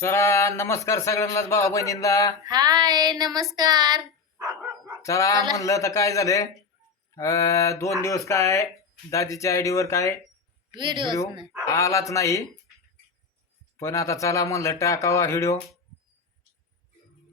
चला नमस्कार सगळ्यांनाच भावा बहिणींना. हाय नमस्कार. चला. म्हणलं तर काय झालंय? अं, दोन दिवस काय दाजीच्या आयडीवर काय? व्हिडिओ व्हिडिओ आलाच नाही. पण आता चला म्हणलं टाकावा व्हिडिओ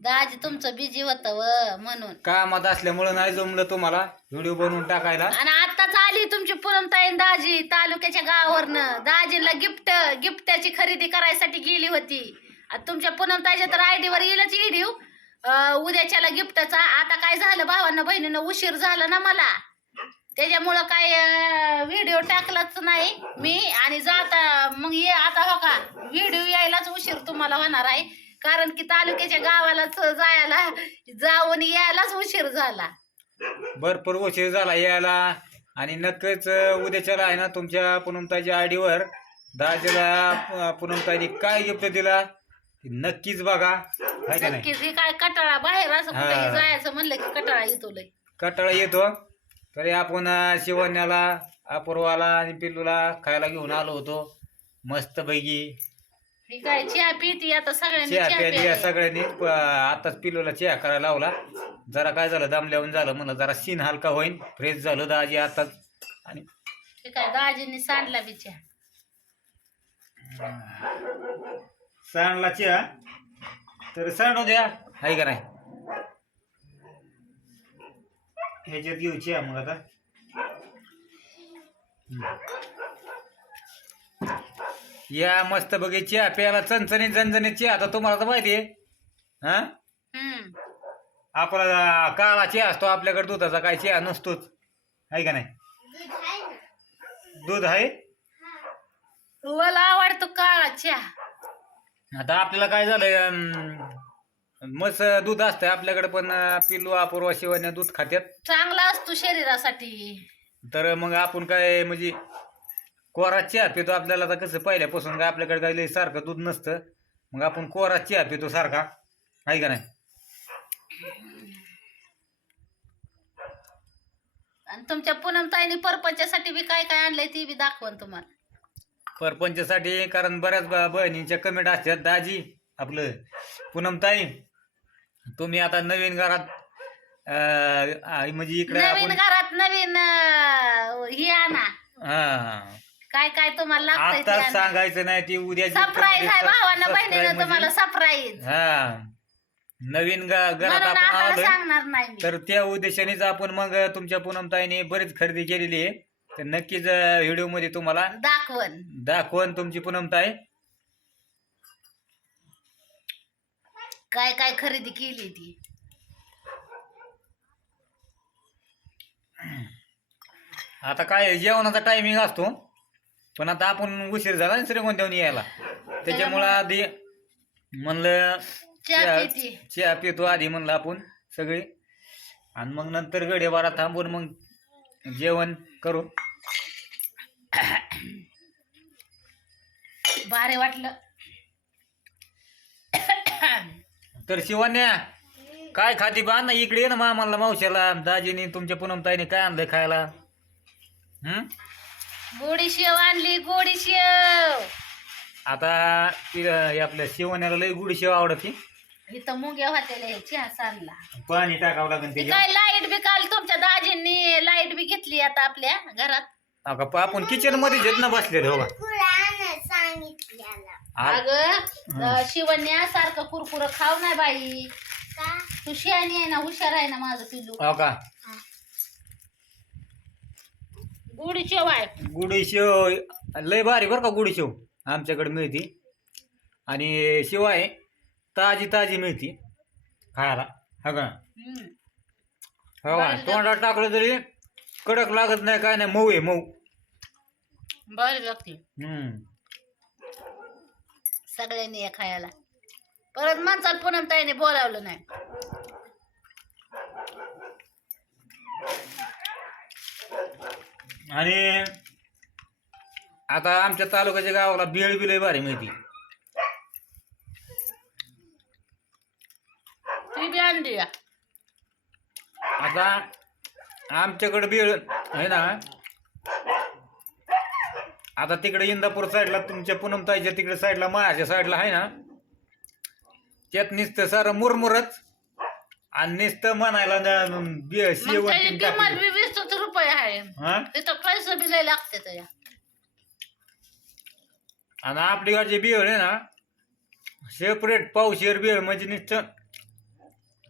दाजी तुमचं बिझी होत व म्हणून. कामात असल्यामुळं नाही जमलं तुम्हाला व्हिडिओ बनवून टाकायला. आणि आताच आली तुमची पुरमताईन दाजी तालुक्याच्या गावावरनं. दाजीला गिफ्ट गिफ्टची खरेदी करायसाठी गेली होती. तुमच्या तुमच्या पुनमताईच्या तर आय डीवर येईलच व्हिडिओ उद्याच्याला गिफ्टचा. आता काय झालं भावांना बहिणीनं उशीर झाला ना मला. त्याच्यामुळं काय व्हिडिओ टाकलाच नाही मी. आणि जाता मग ये आता हो का? व्हिडिओ यायलाच उशीर तुम्हाला होणार आहे. कारण की तालुक्याच्या गावालाच जायला जाऊन यायलाच उशीर झाला. भरपूर उशीर झाला यायला. आणि नक्कीच उद्याच्याला आहे ना तुमच्या पुनमताईच्या आयडीवर दाजीला पुनमताईने काय गिफ्ट दिला? नक्कीच बघा. आहे का नाही? नक्कीच. हे काय कटाळा बाहेर असं. जायचं म्हणलं की कटाळा येतो लय. कटाळा येतो. तरी आपण अं, शिवण्याला अपूर्वाला आणि पिल्लूला खायला घेऊन आलो होतो. मस्त पैकी. ही काय चहा पिती? आता सगळ्यांनी चहा चहा प्यायली प्यायला. सगळ्यांनी प- आताच पिल्लूला चहा करायला लावला. जरा काय झालं दमल्याहून झालं म्हणलं जरा सीन हलका होईन. फ्रेश झालं दाजी आताच आणि हे काय दाजींनी सांडला बी चहा. सांडला चहा तर सांडू द्या. आहे का नाही? ह्याच्यात घेऊ चहा मग आता. या मस्त बघे चहा प्यायला चणचणीत झणझणीत चहा. आता तुम्हाला तर माहिती आहे. हा? हम्म. आपला काळा चहा असतो आपल्याकडे दुधाचा काय चहा नसतोच. आहे का नाही? दूध आहे? मला आवडतो काळा चहा. आता आपल्याला काय झालंय अं, मस्त दूध असतंय आपल्याकडे पण अं, पिल्लू अपूर्वा शिवण्या दूध खात्यात. चांगला असतो शरीरासाठी. तर मग आपण काय म्हणजे कोरा चहा पितो आपल्याला आता कसं पहिल्यापासून काय आपल्याकडे काय लय सारखं दूध नसतं. मग आपण कोरा चहा पितो सारखा आहे का नाही? आणि तुमच्या पूनमताईने परपंचासाठी बी काय काय आणलंय ते बी दाखवन तुम्हाला. परपंचसाठी कारण बऱ्याच बहिणींच्या कमेंट असतात दाजी आपलं पूनमताई तुम्ही आता नवीन घरात अं, म्हणजे इकडे नवीन आपण घरात नवीन अं, हे आणा. हा. काय काय तुम्हाला आता. सांगायचं नाही ती उद्या सरप्राईज आहे भावानं बहिणीनं तुम्हाला सरप्राईज हा. नवीन ग- घरात म्हणून आपण आम्हाला आलोय. सांगणार नाही मी. तर त्या उद्देशानेच आपण मग तुमच्या पूनमताईने बरीच खरेदी केलेली आहे. तर नक्कीच व्हिडिओमध्ये तुम्हाला दाखवन. दाखवून तुमची पूनमताई. काय काय खरेदी केली ती? आता काय जेवणाचा टायमिंग असतो. पण आता आपण उशीर झाला ना श्रीगोंद्याहून यायला. त्याच्यामुळं आधी म्हणलं चहा चहा पिती. चहा पितो आधी म्हणलं आपण सगळे. आणि मग नंतर गडे बारा थांबून मग जेवण करू. भारी वाटलं. तर शिवण्या काय खाती बा? ना इकडे ये ना मामाला मावशाला दाजीने तुमच्या पूनमताईने काय आणलंय खायला? हम्म गोडी शेव आणली गोडी शेव. आता ती आपल्या शिवण्याला लई गुडी शेव आवडते. इथं मुंग्या होत्याला हे चहा सांगला पाणी टाकावं लागेल ती त्याच्यात काय लाइट बी काल तुमच्या दाजींनी लाइट बी घेतली आता आपल्या घरात. आपण किचनमध्ये येत ना बसलेलो हो का? आ- अग शिवण्या सारखं कुरकुर खाऊ नाही बाई. तू शियानी आहे ना हुशार आहे ना माझं पिल्लू. हो का? गोडी शेव आहे. गुडी शेव लय भारी बरं का गुडी शेव आमच्याकडे मिळते. आणि शिवाय ताजी ताजी मिळते. खायला. हा का हम्म. हो का भारी तोंडात टाकलं तरी कडक लागत नाही काय नाही मऊ आहे मऊ. बरं हम्म. सगळ्यांनी या खायला. परत माणसाला पूनम ताईने बोलावलं नाही. आणि आता आमच्या तालुक्याच्या गावाला बेळ बी लय भारी मिळते ती बी आणली या. आता आमच्याकडे बेळ आहे ना. आता तिकडे इंदापूर साईडला तुमच्या पूनमताईच्या तिकडे साईडला मायाच्या साईडला आहे ना. त्यात नुसतं सारं मुरमुरच आणि नुसतं म्हणायला न- बी- मग शेवण त्याची तीन किंमत टाकली. बी वीस रुपये आहे. हा? तिथं पैसे बी लय लागते त्याच्या. आणि आपली गाडची बिळ आहे ना सेपरेट पावशेर बिळ म्हणजे नुसतं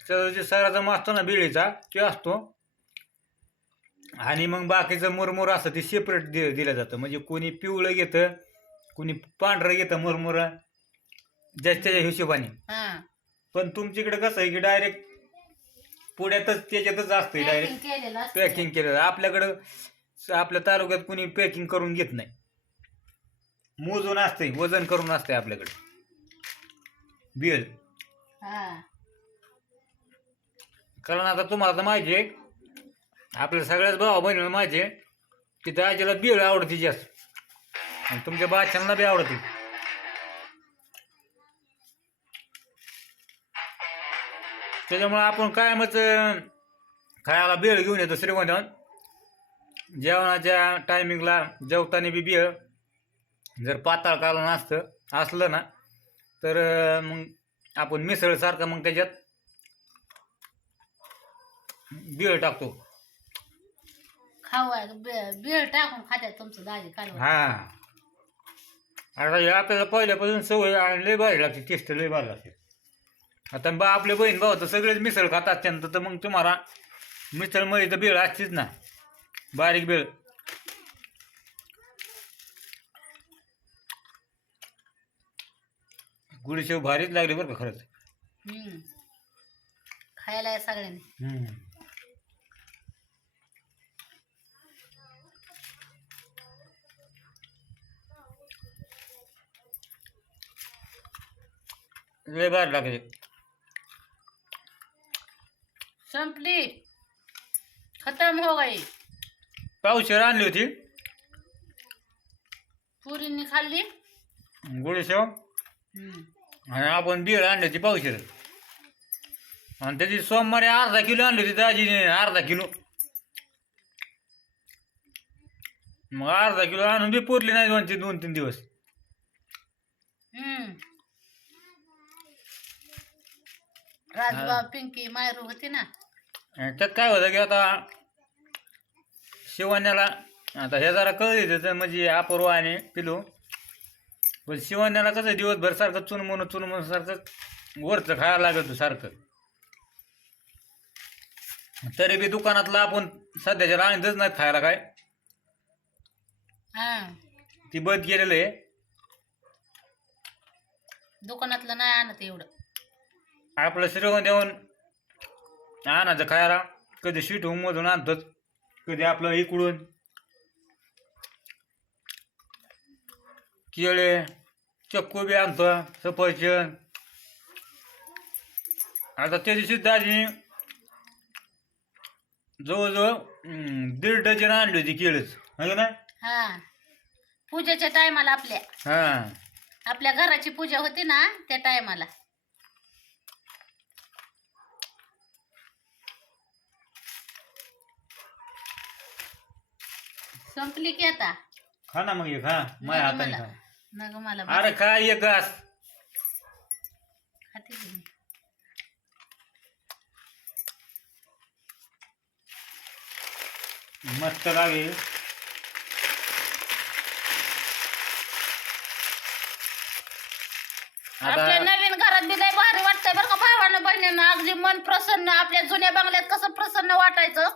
त्याचा जे सराचा असतो ना बिळीचा ते असतो. आणि मग बाकीचं मुरमुर असतं ते सेपरेट दि दिलं जातं. म्हणजे कोणी पिवळं घेतं कोणी पांढरं घेतं मुरमुर ज्याच्या त्याच्या हिशोबाने. हा. पण तुमच्याकडे कसं आहे की डायरेक्ट पुण्यातच त्याच्यातच असतं Packing डायरेक्ट केलेलं असतं. पॅकिंग केलं आपल्याकडं स- आपल्या तालुक्यात कुणी पॅकिंग करून घेत नाही. मोजून असते वजन करून असते आपल्याकडे. बिल. हा. कारण आता तुम्हाला तर माहिती आहे आपल्या सगळ्याच भावा बहिणीला माहिती आहे की दाजीला बिळ आवडते जास्त. आणि तुमच्या बादशांना बी आवडते. त्याच्यामुळे आपण कायमच खायला बिळ घेऊन येतो श्रीगोंद्याहून. जेवणाच्या टायमिंगला जेवताना बी बिळ जर पाताळ कालून असतं असलं ना तर मग आपण मिसळसारखं मग त्याच्यात बिळ टाकतो. बिळ टाकून खात्यात तुमचं दाजी कालवण हा. आता हे आपल्याला पहिल्यापासून सवय आणि लय भारी लागते टेस्ट लय भारी लागते. आता बा आपले बहीण भाऊ तर सगळेच मिसळ खातात त्यानंतर तर मग तुम्हाला मिसळमध्ये तर बिळ असतीच ना. बारीक बिळ. गुडीशेव भारीच लागली बरं का खरंच. हम्म. खायला सगळ्यांनी. हम्म. लय भारी लागले. संपली. खतम हो गई. पावशेर आणली होती. पुरींनी खाल्ली? हम्म. आणि आपण बिळ आणली होती पावशेर. आणि त्याची सोमवारी अर्धा किलो आणली होती दाजीने अर्धा किलो. मग अर्धा किलो आणून बी पुरली नाही दोन तीन दोन तीन दिवस. हम्म. राजबा पिंकी मायरू होती ना. त्यात काय होतं की आता शिवण्याला आता हे जरा कळले त्याचं म्हणजे अपूर्वा आणि पिलू. पण शिवण्याला कसं दिवसभर सारखं चुन म्हणून चुन म्हणून सारखं वरचं खायला लागत सारखं. तरी बी दुकानातलं आपण सध्याच्या राणीतच नाही खायला काय. हा. ती बंद केलेलं आहे. दुकानातलं नाही आणत एवढं. आपलं श्रीगोंद देऊन आणायचं खायला. कधी शीट होऊन मधून आणतात कधी आपलं इकडून. केळे चक्कू बी आणतो सफरचंद. आता त्या दिवशी दाजी जवळजवळ दीड डझन आणली होती केळच. है ना हा. पूजेच्या टायमाला आपल्या. हां. आपल्या घराची पूजा होती ना त्या टायमाला संपली की आता. खा ना मग एक हा माझ्या नग हाताने मला. खा. नग मला अरे खा एक घास. खाते की मी. मस्त लागेल आपल्या आता नवीन घरात बी लय भारी वाटतंय बरं का भावानं बहिणीनं. अगदी मन प्रसन्न आपल्या जुन्या बंगल्यात कसं प्रसन्न वाटायचं?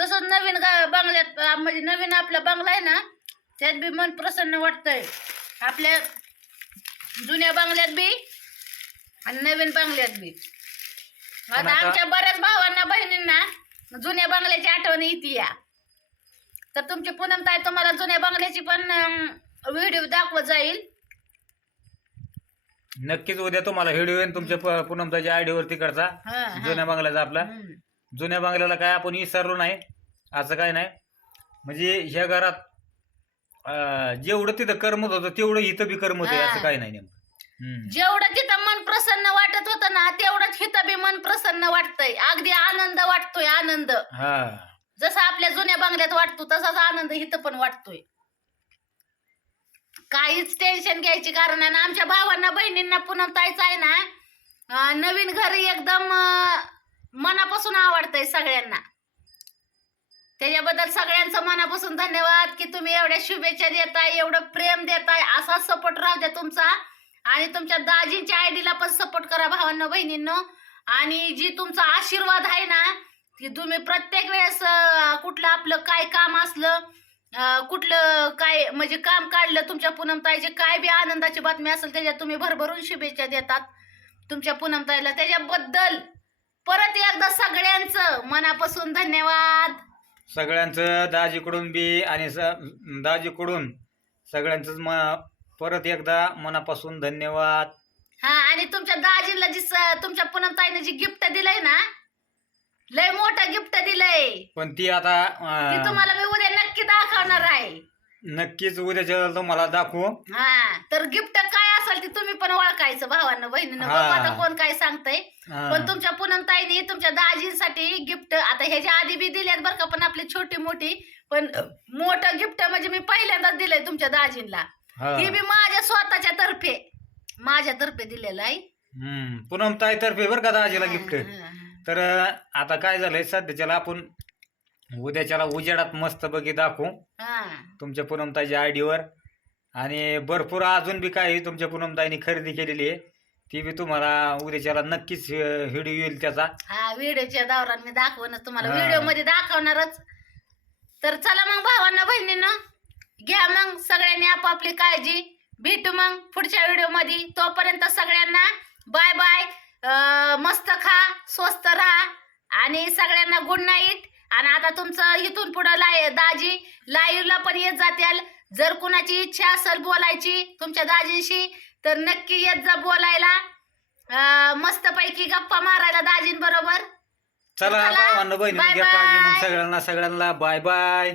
तसंच नवीन गा- बंगल्यात म्हणजे नवीन आपला बंगला आहे ना त्यात बी मन प्रसन्न वाटतंय. आपल्या जुन्या बंगल्यात बी आणि नवीन बंगल्यात बी. आता आमच्या बऱ्याच भावांना बहिणींना जुन्या बंगल्याची आठवण येते या. तर तुमची पूनम ताई तुम्हाला जुन्या बंगल्याची पण व्हिडिओ दाखवत जाईल. नक्कीच उद्या तुम्हाला व्हिडिओ येईन तुमच्या प- पूनमताच्या आयडी वरती करता. जुन्या बंगल्याचा आपला. जुन्या बंगल्याला काय आपण विसरलो नाही असं काय नाही. म्हणजे ह्या घरात जेवढं तिथं करमत होतं तेवढं इथं बी करमत आहे. असं काही नाही नेमकं. हम्म. जेवढं तिथं मन प्रसन्न वाटत होतं ना तेवढंच हिथं बी मन प्रसन्न वाटतंय. अगदी आनंद वाटतोय आनंद. हा. जसा आपल्या जुन्या बंगल्यात वाटतो तसाच आनंद इथं पण वाटतोय. काहीच टेन्शन घ्यायची कारण आहे ना आमच्या भावांना बहिणींना पुन्हा ताईच आहे ना अं, नवीन घर एकदम अं, मनापासून आवडतंय सगळ्यांना. त्याच्याबद्दल सगळ्यांचं मनापासून धन्यवाद की तुम्ही एवढ्या शुभेच्छा देताय एवढं प्रेम देताय असा सपोर्ट राहू द्या तुमचा. आणि तुमच्या दाजींच्या आयडीला पण सपोर्ट करा भावांनो बहिणींनो. आणि जी तुमचा आशीर्वाद आहे ना की तुम्ही प्रत्येक वेळेस कुठलं आपलं काय काम असलं कुठलं काय म्हणजे काम काढलं तुमच्या पूनमताईचे काय बी आनंदाची बातमी असेल त्याच्यात तुम्ही भरभरून शुभेच्छा देतात. तुमच्या पूनमताईला त्याच्याबद्दल परत एकदा सगळ्यांचं मनापासून धन्यवाद. सगळ्यांचं दाजीकडून बी आणि स दाजीकडून सगळ्यांचंच म परत एकदा मनापासून धन्यवाद. हा आणि तुमच्या दाजीला जी स- तुमच्या पूनमताईने जी गिफ्ट दिलंय ना लय मोठं गिफ्ट दिलंय. पण ती आता ती अं, तुम्हाला मी उद्या नक्की दाखवणार आहे. नक्कीच उद्याच्या तुम्हाला दाखवू हा तर गिफ्ट काय असेल ते तुम्ही पण ओळखायचं भावांना बहिणीनं हा. बघू आता कोण काय सांगतंय हा. पण तुमच्या पूनमताईने तुमच्या दाजींसाठी गिफ्ट आता ह्याच्या आधी बी दिल्यात बरं का पण आपली छोटी मोठी पण मोठं गिफ्ट म्हणजे मी पहिल्यांदाच दिलंय तुमच्या दाजींना हा. ती बी माझ्या स्वतःच्या तर्फे माझ्या तर्फे दिलेलं आहे हम्म पूनम ताई तर्फे बरं का दाजीला गिफ्ट हा, हा. तर अं, आता काय झालंय सध्याच्याला आपण उद्याच्याला उजेडात मस्त बघी दाखवू. हा. तुमच्या पूनमताईच्या आयडीवर आणि भरपूर अजून बी काही तुमच्या पूनमताईने खरेदी केलेली आहे. ती बी तुम्हाला उद्याच्याला नक्कीच व्हिडिओ येईल त्याचा. हा व्हिडिओच्या दौरान मी दाखवणच तुम्हाला हा. व्हिडिओमध्ये दाखवणारच. तर चला मग भावांना बहिणीनं घ्या मग सगळ्यांनी आपापली काळजी. भेटू मग पुढच्या व्हिडिओमध्ये तोपर्यंत सगळ्यांना बाय बाय मस्त खा स्वस्त राहा. आणि सगळ्यांना गुड नाईट. आणि आता तुमचं इथून पुढं लाय दाजी लाईव्हला पण येत जात्याल. जर कुणाची इच्छा असेल बोलायची तुमच्या दाजींशी तर नक्की येत जा बोलायला. मस्तपैकी गप्पा मारायला दाजींबरोबर. चला चला, भावांनो बहिणी bye घ्या काळजी मग bye. सगळ्यांना सगळ्यांना. Bye bye